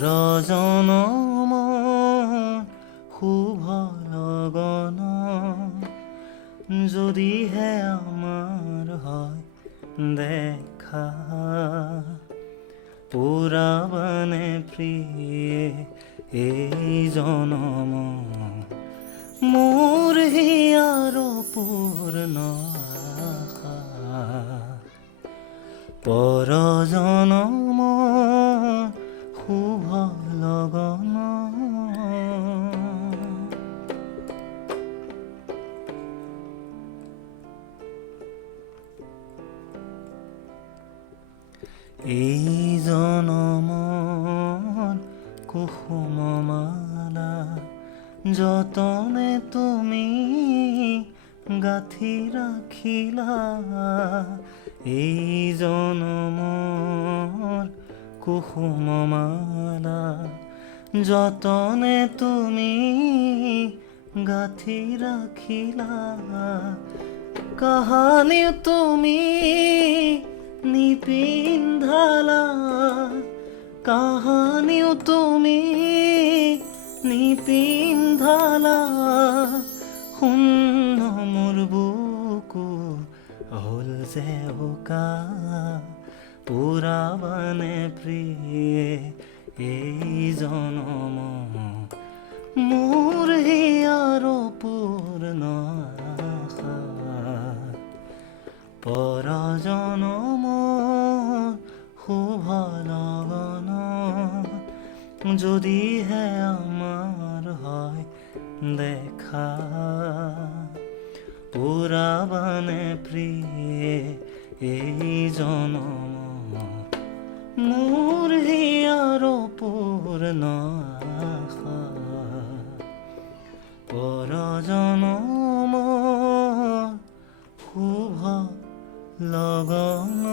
পৰজনম শুভ লগন যদিহে আমাৰ হয় দেখা পুৰাবানে প্ৰিয়ে এই জনম মোৰ হিয়াৰ পূৰ্ণ আশা পৰজনম শুভ লগন এই জনমৰ কুসুম মালা যতনে তুমি গাঁঠি ৰাখিলা এই জনমৰ কুসুম মালা যতনে তুমি গাঁঠি ৰাখিলা কাহানি তুমি নিপিন্ধালা কাহানিও তুমি নিপিন্ধালা শূন্য মোৰ বুকু হ'ল যে বোকা পুৰাবানে প্ৰিয়ে এই জনম মোৰ হিয়াৰ পূৰ্ণ আশা পৰজনম শুভ লগন যদিহে আমাৰ হয় দেখা পুৰাবানে প্ৰিয়ে এই জনম মোৰ হিয়াৰ পূৰ্ণ আশা পৰজনম শুভ লগন